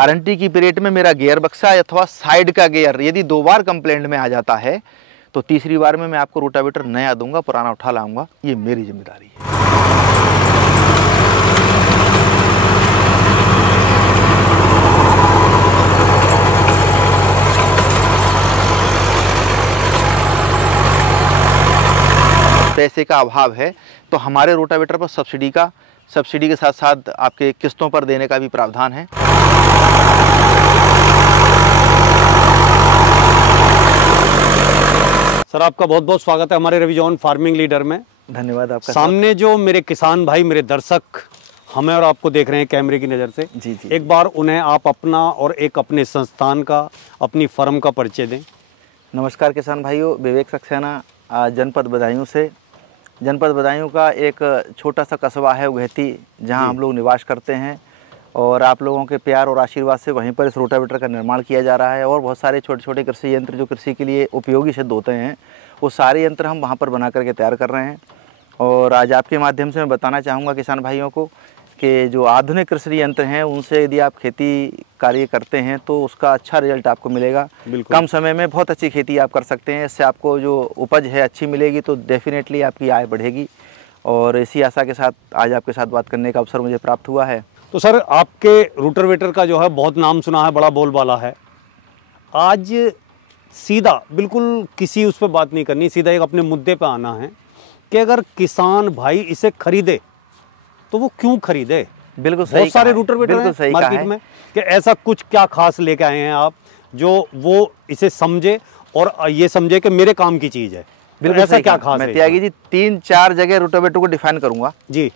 Guarantee की period में मेरा गियर बक्सा अथवा साइड का गियर यदि 2 बार कंप्लेंट में आ जाता है तो तीसरी बार में मैं आपको रोटावेटर नया दूंगा, पुराना उठा लाऊंगा। ये मेरी जिम्मेदारी है। पैसे का अभाव है तो हमारे रोटावेटर पर सब्सिडी के साथ साथ आपके किस्तों पर देने का भी प्रावधान है। सर, आपका बहुत बहुत स्वागत है हमारे रविजॉन फार्मिंग लीडर में। धन्यवाद आपका। सामने जो मेरे किसान भाई, मेरे दर्शक हमें और आपको देख रहे हैं कैमरे की नज़र से, जी जी, एक बार उन्हें आप अपना और एक अपने संस्थान का, अपनी फर्म का परिचय दें। नमस्कार किसान भाइयों, विवेक सक्सेना जनपद बदायूं से। जनपद बदायूं का एक छोटा सा कस्बा है उगैती, जहां हम लोग निवास करते हैं और आप लोगों के प्यार और आशीर्वाद से वहीं पर इस रोटावेटर का निर्माण किया जा रहा है। और बहुत सारे छोटे छोटे कृषि यंत्र जो कृषि के लिए उपयोगी सिद्ध होते हैं, वो सारे यंत्र हम वहाँ पर बना करके तैयार कर रहे हैं। और आज आपके माध्यम से मैं बताना चाहूँगा किसान भाइयों को कि जो आधुनिक कृषि यंत्र हैं उनसे यदि आप खेती कार्य करते हैं तो उसका अच्छा रिजल्ट आपको मिलेगा। कम समय में बहुत अच्छी खेती आप कर सकते हैं। इससे आपको जो उपज है अच्छी मिलेगी तो डेफिनेटली आपकी आय बढ़ेगी। और इसी आशा के साथ आज आपके साथ बात करने का अवसर मुझे प्राप्त हुआ है। तो सर, आपके रोटावेटर का जो है बहुत नाम सुना है, बड़ा बोलबाला है। आज सीधा बिल्कुल किसी उस पर बात नहीं करनी, सीधा एक अपने मुद्दे पे आना है कि अगर किसान भाई इसे खरीदे तो वो क्यों खरीदे। बिल्कुल सही, बहुत सारे रोटावेटर हैं मार्केट में, कि ऐसा कुछ क्या खास लेके आए हैं आप जो वो इसे समझे और ये समझे कि मेरे काम की चीज़ है। बिल्कुल ऐसा क्या खास है? मैं त्यागी जी 3-4 जगह रोटावेटर को डिफाइन करूंगा जी,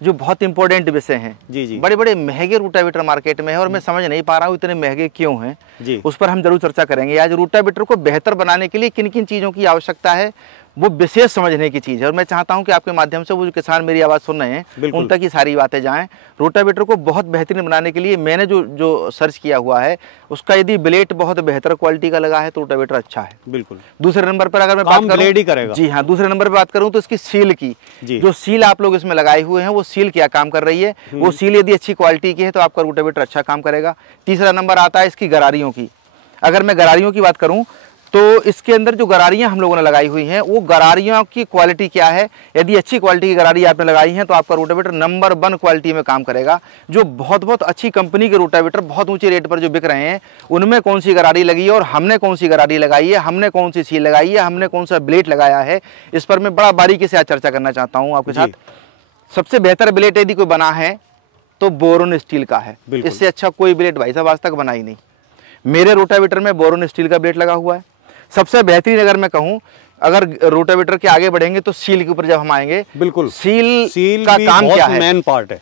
जो बहुत इंपॉर्टेंट विषय हैं। जी जी, बड़े बड़े महंगे रोटावेटर मार्केट में है और मैं समझ नहीं पा रहा हूँ इतने महंगे क्यों हैं जी। उस पर हम जरूर चर्चा करेंगे। आज रोटावेटर को बेहतर बनाने के लिए किन किन चीज़ों की आवश्यकता है वो विशेष समझने की चीज़ है। और मैं चाहता हूं कि आपके माध्यम से वो जो किसान मेरी आवाज़ सुन रहे हैं उन तक ये सारी बातें जाएं। रोटावेटर को बहुत बेहतरीन बनाने के लिए मैंने जो सर्च किया हुआ है उसका यदि ब्लेड बहुत बेहतर क्वालिटी का लगा है तो रोटावेटर अच्छा है। बिल्कुल। दूसरे नंबर पर अगर मैं बात करूं, ब्लेड ही करेगा। जी हाँ, दूसरे नंबर पर बात करूं तो इसकी सील की जो सील आप लोग इसमें लगाए हुए हैं वो सील क्या काम कर रही है। वो सील यदि अच्छी क्वालिटी की है तो आपका रोटावेटर अच्छा काम करेगा। तीसरा नंबर आता है इसकी गरारियों की। अगर मैं गरारियों की बात करूं तो इसके अंदर जो गरारियां हम लोगों ने लगाई हुई हैं वो गरारियों की क्वालिटी क्या है। यदि अच्छी क्वालिटी की गरारी आपने लगाई है तो आपका रोटावेटर नंबर 1 क्वालिटी में काम करेगा। जो बहुत अच्छी कंपनी के रोटावेटर बहुत ऊंचे रेट पर जो बिक रहे हैं उनमें कौन सी गरारी लगी है और हमने कौन सी गरारी लगाई है, हमने कौन सी सील लगाई है, हमने कौन सा ब्लेड लगाया है, इस पर मैं बड़ा बारीकी से आज चर्चा करना चाहता हूँ आपके साथ। सबसे बेहतर ब्लेड यदि कोई बना है तो बोरोन स्टील का है। इससे अच्छा कोई ब्लेड भाई साहब आज तक बना ही नहीं। मेरे रोटावेटर में बोरोन स्टील का ब्लेड लगा हुआ है। सबसे बेहतरीन अगर मैं कहूं, अगर रोटावेटर के आगे बढ़ेंगे तो सील के ऊपर जब हम आएंगे, बिल्कुल सील का काम क्या है, मेन पार्ट है।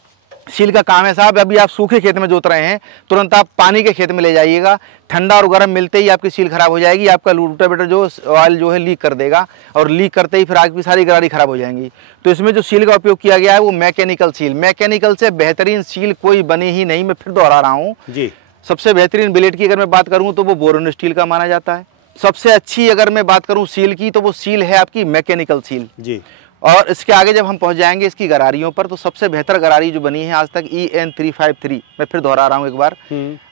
सील का काम है साहब, अभी आप सूखे खेत में जोत रहे हैं, तुरंत आप पानी के खेत में ले जाइएगा, ठंडा और गर्म मिलते ही आपकी सील खराब हो जाएगी। आपका रोटावेटर जो ऑयल जो है लीक कर देगा और लीक करते ही फिर आपकी सारी गरारी खराब हो जाएंगी। तो इसमें जो सील का उपयोग किया गया है वो मैकेनिकल सील, मैकेनिकल से बेहतरीन सील कोई बनी ही नहीं। मैं फिर दोहरा रहा हूँ जी। सबसे बेहतरीन ब्लेड की अगर मैं बात करूँ तो वो बोरोन स्टील का माना जाता है। सबसे अच्छी अगर मैं बात करूं सील की तो वो सील है आपकी मैकेनिकल सील जी। और इसके आगे जब हम पहुंच जाएंगे इसकी गरारियों पर तो सबसे बेहतर गरारी जो बनी है आज तक EN353। मैं फिर दोहरा रहा हूं एक बार,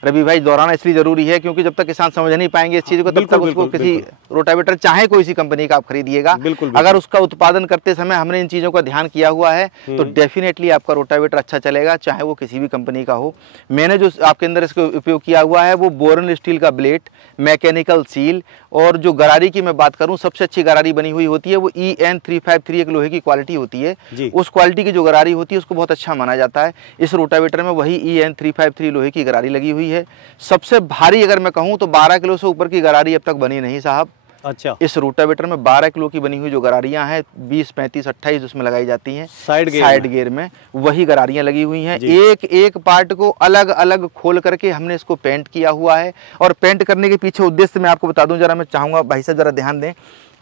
रवि भाई, दोहराना इसलिए जरूरी है क्योंकि जब तक किसान समझ नहीं पाएंगे इस चीज को तब तक उसको किसी रोटावेटर चाहे कोई सी कंपनी का आप खरीदिएगा, अगर उसका उत्पादन करते समय हमने इन चीजों का ध्यान किया हुआ है तो डेफिनेटली आपका रोटावेटर अच्छा चलेगा, चाहे वो किसी भी कंपनी का हो। मैंने जो आपके अंदर इसका उपयोग किया हुआ है वो बोरोन स्टील का ब्लेड, मैकेनिकल सील और जो गरारी की मैं बात करूं सबसे अच्छी गरारी बनी हुई होती है वो EN353 एक लोहे की क्वालिटी होती है। उस क्वालिटी की जो गरारी होती है उसको बहुत अच्छा माना जाता है। इस रोटावेटर में वही EN353 लोहे की गरारी लगी हुई है। सबसे भारी अगर मैं कहूं तो 12 किलो से ऊपर की गरारी अब तक बनी नहीं साहब। अच्छा, इस रोटावेटर में 12 किलो की बनी हुई जो गरारियां हैं 20, 35, 28 उसमें लगाई जाती हैं साइड गियर में वही गरारियां लगी हुई हैं। एक एक पार्ट को अलग अलग खोल करके हमने इसको पेंट किया हुआ है। और पेंट करने के पीछे उद्देश्य मैं आपको बता दूं, जरा मैं चाहूंगा भाई साहब जरा ध्यान दें।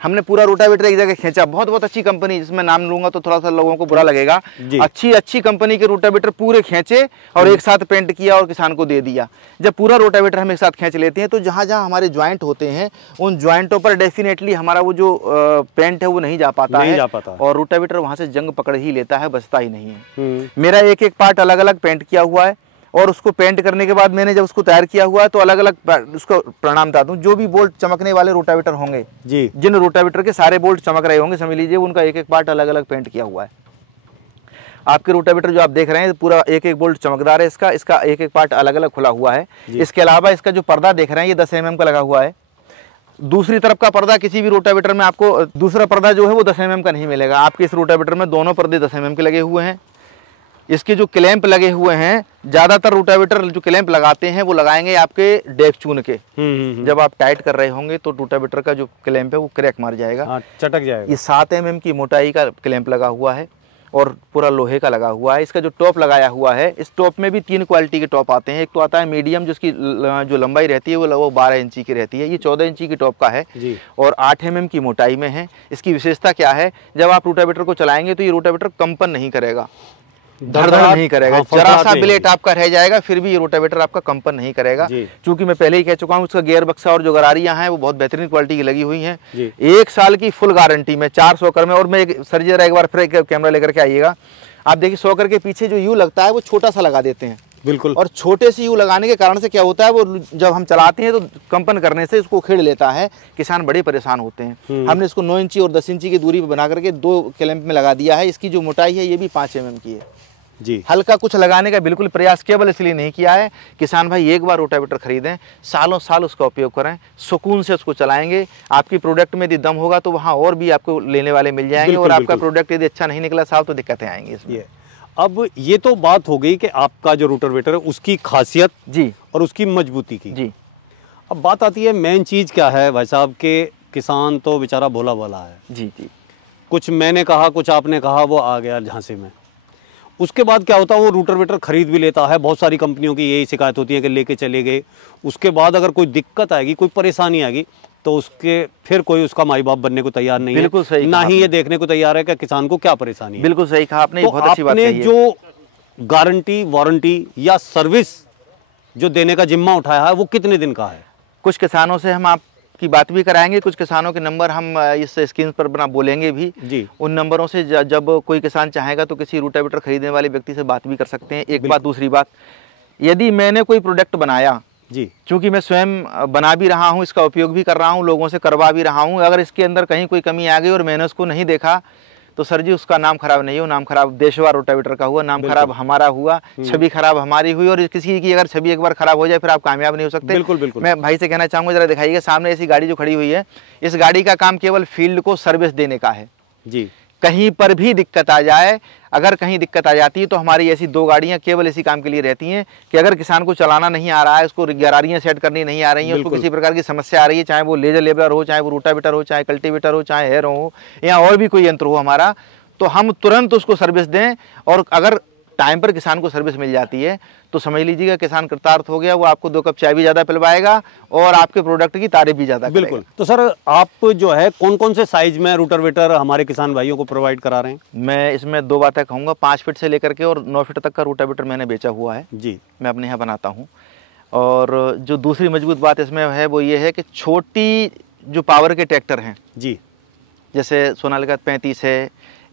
हमने पूरा रोटावेटर एक जगह खींचा, बहुत अच्छी कंपनी, जिसमें नाम लूंगा तो थोड़ा सा लोगों को बुरा लगेगा, अच्छी कंपनी के रोटावेटर पूरे खींचे और एक साथ पेंट किया और किसान को दे दिया। जब पूरा रोटावेटर हम एक साथ खींच लेते हैं तो जहां जहां हमारे ज्वाइंट होते हैं उन ज्वाइंटों पर डेफिनेटली हमारा वो जो पेंट है वो नहीं जा पाता है और रोटावेटर वहां से जंग पकड़ ही लेता है, बचता ही नहीं है। मेरा एक एक पार्ट अलग अलग पेंट किया हुआ है और उसको पेंट करने के बाद मैंने जब उसको तैयार किया हुआ है तो अलग अलग उसको प्रणाम बता दूं, जो भी बोल्ट चमकने वाले रोटावेटर होंगे जी, जिन रोटावेटर के सारे बोल्ट चमक रहे होंगे, समझ लीजिए उनका एक एक पार्ट अलग अलग पेंट किया हुआ है। आपके रोटावेटर जो आप देख रहे हैं पूरा एक एक बोल्ट चमकदार है, इसका एक एक पार्ट अलग अलग खुला हुआ है। इसके अलावा इसका जो पर्दा देख रहे हैं ये 10 mm का लगा हुआ है। दूसरी तरफ का पर्दा किसी भी रोटावेटर में आपको दूसरा पर्दा जो है वो 10 mm का नहीं मिलेगा। आपके इस रोटावेटर में दोनों पर्दे 10 mm के लगे हुए हैं। इसके जो क्लैंप लगे हुए हैं, ज़्यादातर रोटावेटर जो क्लैंप लगाते हैं वो लगाएंगे आपके डेक चून के। जब आप टाइट कर रहे होंगे तो रोटावेटर का जो क्लैंप है वो क्रैक मार जाएगा, हाँ, चटक जाएगा। ये 7 mm की मोटाई का क्लैंप लगा हुआ है और पूरा लोहे का लगा हुआ है। इसका जो टॉप लगाया हुआ है, इस टॉप में भी 3 क्वालिटी के टॉप आते हैं। एक तो आता है मीडियम, जिसकी जो लंबाई रहती है वो 12 इंची की रहती है। ये 14 इंची की टॉप का है और 8 mm की मोटाई में है। इसकी विशेषता क्या है, जब आप रोटावेटर को चलाएंगे तो ये रोटावेटर कंपन नहीं करेगा, धड़ नहीं करेगा। हाँ, जरा सा ब्लेड आपका रह जाएगा फिर भी ये रोटावेटर आपका कंपन नहीं करेगा, क्योंकि मैं पहले ही कह चुका हूँ उसका गियर बक्सा और जो गरारियां हैं वो बहुत बेहतरीन क्वालिटी की लगी हुई हैं। 1 साल की फुल गारंटी में 400 कर में। और मैं सर जी जरा एक बार फिर कैमरा लेकर के आइएगा, आप देखिए 100 कर के पीछे जो यू लगता है वो छोटा सा लगा देते हैं, बिल्कुल। और छोटे से यू लगाने के कारण से क्या होता है, वो जब हम चलाते हैं तो कंपन करने से इसको खेड़ लेता है, किसान बड़े परेशान होते हैं। हमने इसको 9 इंची और 10 इंची की दूरी पर बना करके 2 क्लैंप में लगा दिया है। इसकी जो मोटाई है ये भी 5 mm की है जी। हल्का कुछ लगाने का बिल्कुल प्रयास केवल इसलिए नहीं किया है। किसान भाई एक बार रोटावेटर खरीदें, सालों साल उसका उपयोग करें, सुकून से उसको चलाएंगे। आपकी प्रोडक्ट में यदि दम होगा तो वहाँ और भी आपको लेने वाले मिल जाएंगे, और आपका प्रोडक्ट यदि अच्छा नहीं निकला साहब तो दिक्कतें आएंगी इसमें। अब ये तो बात हो गई कि आपका जो रोटावेटर है उसकी खासियत जी और उसकी मजबूती की जी। अब बात आती है मेन चीज़ क्या है भाई साहब के, किसान तो बेचारा भोला भाला है जी जी। कुछ मैंने कहा कुछ आपने कहा वो आ गया झांसे में। उसके बाद क्या होता है, वो रोटावेटर खरीद भी लेता है। बहुत सारी कंपनियों की यही शिकायत होती है कि लेके चले गए, उसके बाद अगर कोई दिक्कत आएगी, कोई परेशानी आएगी तो उसके फिर कोई उसका माई बाप बनने को तैयार नहीं है। बिल्कुल सही, ना ही ये देखने को तैयार है कि किसान को क्या परेशानी है। बिल्कुल सही कहा आपने, तो बहुत अच्छी बात कही है। जो गारंटी वारंटी या सर्विस जो देने का जिम्मा उठाया है वो कितने दिन का है? कुछ किसानों से हम आपकी बात भी कराएंगे, कुछ किसानों के नंबर हम इस स्क्रीन पर बना बोलेंगे भी जी। उन नंबरों से जब कोई किसान चाहेगा तो किसी रोटावेटर खरीदने वाले व्यक्ति से बात भी कर सकते हैं। एक बात। दूसरी बात, यदि मैंने कोई प्रोडक्ट बनाया जी, क्योंकि मैं स्वयं बना भी रहा हूँ, इसका उपयोग भी कर रहा हूँ, लोगों से करवा भी रहा हूँ, अगर इसके अंदर कहीं कोई कमी आ गई और मैंने उसको नहीं देखा तो सर जी उसका नाम खराब नहीं हो, नाम खराब देशवा रोटावेटर का हुआ, नाम खराब हमारा हुआ, छवि खराब हमारी हुई। और किसी की अगर छवि एक बार खराब हो जाए फिर आप कामयाब नहीं हो सकते। बिल्कुल बिल्कुल। मैं भाई से कहना चाहूँगा, जरा दिखाइएगा सामने ऐसी गाड़ी जो खड़ी हुई है, इस गाड़ी का काम केवल फील्ड को सर्विस देने का है जी। कहीं पर भी दिक्कत आ जाए, अगर कहीं दिक्कत आ जाती है तो हमारी ऐसी 2 गाड़ियां केवल इसी काम के लिए रहती हैं कि अगर किसान को चलाना नहीं आ रहा है, उसको गरारियां सेट करनी नहीं आ रही हैं, उसको किसी प्रकार की समस्या आ रही है, चाहे वो लेजर लेबलर हो, चाहे वो रोटावेटर हो, चाहे कल्टीवेटर हो, चाहे हेयर हो या और भी कोई यंत्र हो हमारा, तो हम तुरंत उसको सर्विस दें। और अगर टाइम पर किसान को सर्विस मिल जाती है तो समझ लीजिएगा किसान कृतार्थ हो गया। वो आपको 2 कप चाय भी ज़्यादा पिलवाएगा और आपके प्रोडक्ट की तारीफ भी ज़्यादा करेगा। बिल्कुल। तो सर आप जो है कौन कौन से साइज में रोटावेटर हमारे किसान भाइयों को प्रोवाइड करा रहे हैं? मैं इसमें 2 बातें कहूँगा, 5 फीट से लेकर के और 9 फीट तक का रोटावेटर मैंने बेचा हुआ है जी, मैं अपने यहाँ बनाता हूँ। और जो दूसरी मजबूत बात इसमें है वो ये है कि छोटी जो पावर के ट्रैक्टर हैं जी, जैसे सोनालिका 35 है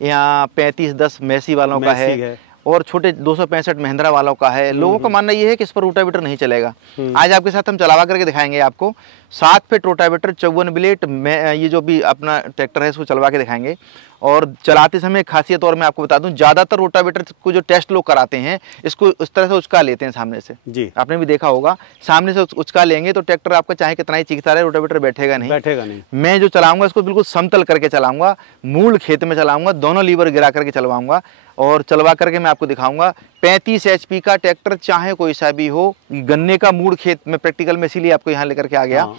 या 3510 मैसी वालों का है और छोटे 265 महिंद्रा वालों का है। लोगों का मानना ये है कि इस पर रोटावेटर नहीं चलेगा। आज आपके साथ हम चलावा करके दिखाएंगे आपको 7 फीट रोटावेटर 54 ब्लेड में, ये जो भी अपना ट्रैक्टर है इसको चलवा के दिखाएंगे। और चलाते समय खासियत और मैं आपको बता दूं, ज़्यादातर रोटावेटर को जो टेस्ट लोग कराते हैं इसको इस तरह से उचका लेते हैं सामने से जी, आपने भी देखा होगा, सामने से उचका लेंगे तो ट्रैक्टर आपका चाहे कितना ही चीखता रहे रोटावेटर बैठेगा नहीं। मैं जो चलाऊंगा इसको बिल्कुल समतल करके चलाऊंगा, मूल खेत में चलाऊंगा, दोनों लीवर गिरा करके चलवाऊंगा और चलवा करके मैं आपको दिखाऊंगा। 35 HP का ट्रैक्टर चाहे कोई सा भी हो, गन्ने का मूड खेत में प्रैक्टिकल में इसीलिए आपको यहाँ लेकर के आ गया।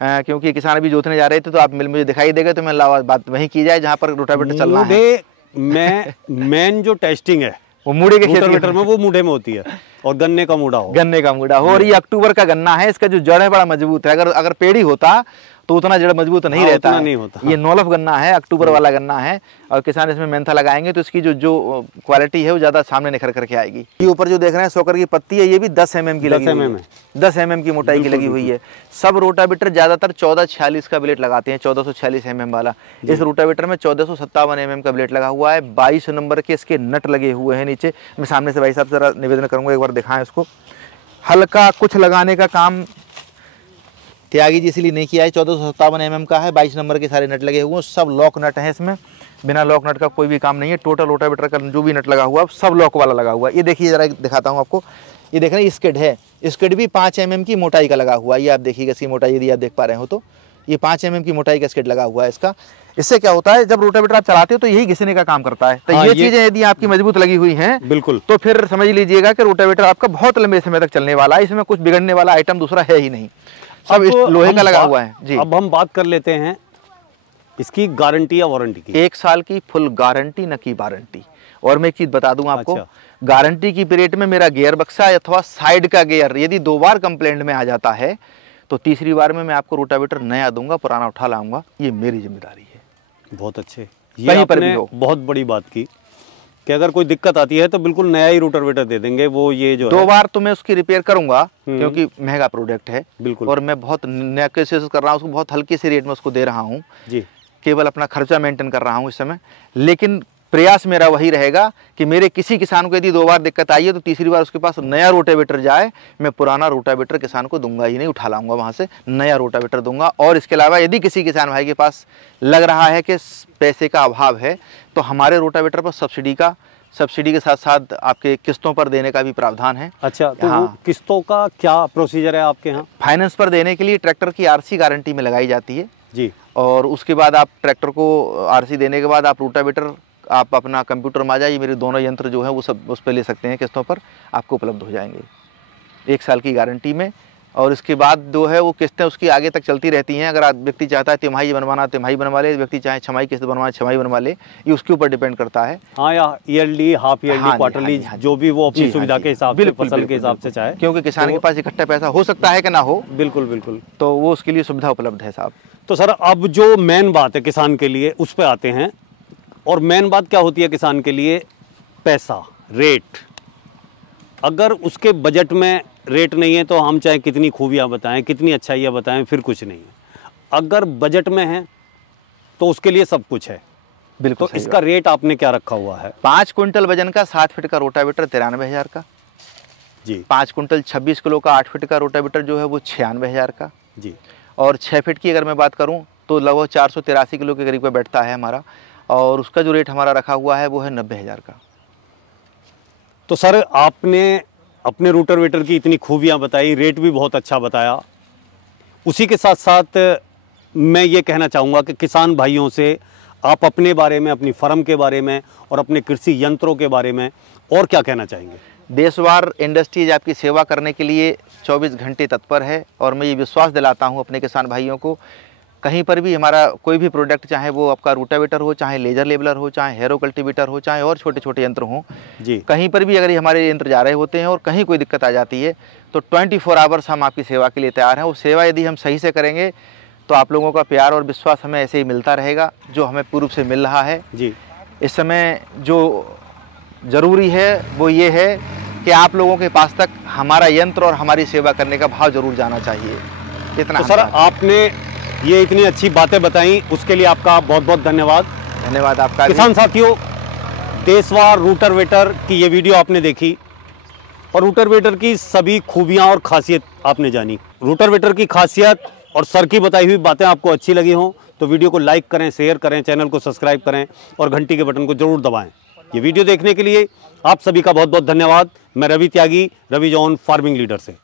क्योंकि किसान अभी जोतने जा रहे थे तो आप मुझे दिखाई देगा तो मैं बात वहीं की जाए जहाँ पर रोटावेटर चलना है। मेन जो टेस्टिंग है वो मूढ़े के रोटावेटर में वो मूढ़े में होती है और गन्ने का मूढ़ा हो। और ये अक्टूबर का गन्ना है, इसका जो जड़ है बड़ा मजबूत है। अगर पेड़ी होता तो उतना जड़ मजबूत नहीं रहता है। नहीं होता। ये 9 गन्ना है, अक्टूबर वाला गन्ना है और किसान इसमें मेहनत लगाएंगे तो इसकी जो क्वालिटी है वो ज्यादा सामने निखर करके आएगी। ये ऊपर जो देख रहे हैं सोकर की पत्ती है, ये भी 10 mm की लगी हुई है, 10 mm की मोटाई की लगी हुई है। सब रोटावेटर ज्यादातर 1446 का ब्लेड लगाते हैं, 1446 mm वाला। इस रोटावेटर में 1457 mm का ब्लेड लगा हुआ है। 22 नंबर के इसके नट लगे हुए हैं नीचे। मैं सामने से भाई साहब जरा निवेदन करूंगा एक बार दिखाएं उसको। हल्का कुछ लगाने का काम त्यागी जी इसलिए नहीं किया है। 1457 mm का है, 22 नंबर के सारे नट लगे हुए हैं, सब लॉक नट हैं इसमें, बिना लॉक नट का कोई भी काम नहीं है। टोटल रोटावेटर का जो भी नट लगा हुआ है सब लॉक वाला लगा हुआ है। ये देखिए जरा दिखाता हूँ आपको, ये देख रहे हैं स्किड है, स्किड भी 5 mm की मोटाई का लगा हुआ है। ये आप देखिएगा इसकी मोटाई, यदि आप देख पा रहे हो तो ये 5 mm की मोटाई का स्किड लगा हुआ है इसका। इससे क्या होता है, जब रोटावेटर आप चलाते हो तो यही घिसने का काम करता है। तो हाँ, ये चीजें यदि आपकी मजबूत लगी हुई हैं बिल्कुल, तो फिर समझ लीजिएगा कि रोटावेटर आपका बहुत लंबे समय तक चलने वाला है। इसमें कुछ बिगड़ने वाला आइटम दूसरा है ही नहीं, सब लोहे का लगा हुआ है जी। अब हम बात कर लेते हैं इसकी गारंटी या वारंटी की। 1 साल की फुल गारंटी, न की वारंटी। और मैं एक चीज बता दूं आपको, अच्छा। गारंटी की पीरियड में मेरा गियर बक्सा अथवा साइड का गियर यदि 2 बार कंप्लेंट में आ जाता है तो तीसरी बार में मैं आपको रोटावेटर नया दूंगा, पुराना उठा लाऊंगा, ये मेरी जिम्मेदारी है। बहुत अच्छे, ये कहीं पर आपने भी हो। बहुत बड़ी बात की कि अगर कोई दिक्कत आती है तो बिल्कुल नया ही रोटावेटर दे देंगे। वो ये जो 2 बार तो मैं उसकी रिपेयर करूंगा क्योंकि महंगा प्रोडक्ट है बिल्कुल, और मैं बहुत नया कोशिश कर रहा हूँ, उसको बहुत हल्के से रेट में उसको दे रहा हूँ जी, केवल अपना खर्चा मेंटेन कर रहा हूँ इस समय। लेकिन प्रयास मेरा वही रहेगा कि मेरे किसी किसान को यदि 2 बार दिक्कत आई है तो तीसरी बार उसके पास नया रोटावेटर जाए। मैं पुराना रोटावेटर किसान को दूंगा ही नहीं, उठा लाऊंगा वहाँ से, नया रोटावेटर दूंगा। और इसके अलावा यदि किसी किसान भाई के पास लग रहा है कि पैसे का अभाव है तो हमारे रोटावेटर पर सब्सिडी के साथ साथ आपके किस्तों पर देने का भी प्रावधान है। अच्छा, तो हाँ। वो किस्तों का क्या प्रोसीजर है आपके यहाँ? फाइनेंस पर देने के लिए ट्रैक्टर की RC गारंटी में लगाई जाती है जी, और उसके बाद आप ट्रैक्टर को RC देने के बाद आप रोटावेटर आप अपना कंप्यूटर में आ जाइए, मेरे दोनों यंत्र जो है वो सब उस पर ले सकते हैं, किस्तों पर आपको उपलब्ध हो जाएंगे 1 साल की गारंटी में। और इसके बाद जो है वो किस्तें उसकी आगे तक चलती रहती हैं। अगर व्यक्ति चाहता है तिमाही बनवाना तिमाही बनवा ले, व्यक्ति चाहे छमाही किस्त बनवाना छमाही बनवा ले, ये उसके ऊपर डिपेंड करता है। हाँ, या ईयरली, हाफ ईयरली, क्वार्टरली, जो भी वो अपनी सुविधा के हिसाब से, फसल के हिसाब से चाहे, क्योंकि किसान के पास इकट्ठा पैसा हो सकता है कि ना हो। बिल्कुल बिल्कुल, तो वो उसके लिए सुविधा उपलब्ध है साहब। तो सर अब जो मेन बात है किसान के लिए उस पर आते हैं। और मेन बात क्या होती है किसान के लिए? पैसा, रेट। अगर उसके बजट में रेट नहीं है तो हम चाहे कितनी खूबियां बताएं, कितनी अच्छाइयां बताएं, फिर कुछ नहीं है। अगर बजट में है तो उसके लिए सब कुछ है। बिल्कुल। तो इसका रेट आपने क्या रखा हुआ है? 5 क्विंटल वजन का 7 फीट का रोटावेटर 93,000 का जी। 5 क्विंटल 26 किलो का 8 फीट का रोटावेटर जो है वो 96,000 का जी। और 6 फीट की अगर मैं बात करूं तो लगभग 483 किलो के करीब का बैठता है हमारा, और उसका जो रेट हमारा रखा हुआ है वो है 90,000 का। तो सर आपने अपने रोटावेटर की इतनी खूबियां बताई, रेट भी बहुत अच्छा बताया। उसी के साथ साथ मैं ये कहना चाहूँगा कि किसान भाइयों से आप अपने बारे में, अपनी फर्म के बारे में और अपने कृषि यंत्रों के बारे में और क्या कहना चाहेंगे? देशवार इंडस्ट्रीज आपकी सेवा करने के लिए 24 घंटे तत्पर है और मैं ये विश्वास दिलाता हूँ अपने किसान भाइयों को, कहीं पर भी हमारा कोई भी प्रोडक्ट, चाहे वो आपका रोटावेटर हो, चाहे लेजर लेबलर हो, चाहे हेरो कल्टीवेटर हो, चाहे और छोटे छोटे यंत्र हों जी, कहीं पर भी अगर ये हमारे यंत्र जा रहे होते हैं और कहीं कोई दिक्कत आ जाती है तो 24 आवर्स हम आपकी सेवा के लिए तैयार हैं। वो सेवा यदि हम सही से करेंगे तो आप लोगों का प्यार और विश्वास हमें ऐसे ही मिलता रहेगा जो हमें पूर्व से मिल रहा है जी। इस समय जो ज़रूरी है वो ये है कि आप लोगों के पास तक हमारा यंत्र और हमारी सेवा करने का भाव जरूर जाना चाहिए। इतना। तो सर आपने ये इतनी अच्छी बातें बताई, उसके लिए आपका बहुत बहुत धन्यवाद। धन्यवाद आपका। किसान साथियों, देशवार रोटावेटर की ये वीडियो आपने देखी और रोटावेटर की सभी खूबियां और खासियत आपने जानी। रोटावेटर की खासियत और सर की बताई हुई बातें आपको अच्छी लगी हों तो वीडियो को लाइक करें, शेयर करें, चैनल को सब्सक्राइब करें और घंटी के बटन को जरूर दबाएं। ये वीडियो देखने के लिए आप सभी का बहुत बहुत धन्यवाद। मैं रवि त्यागी, रवि जॉन फार्मिंग लीडर से।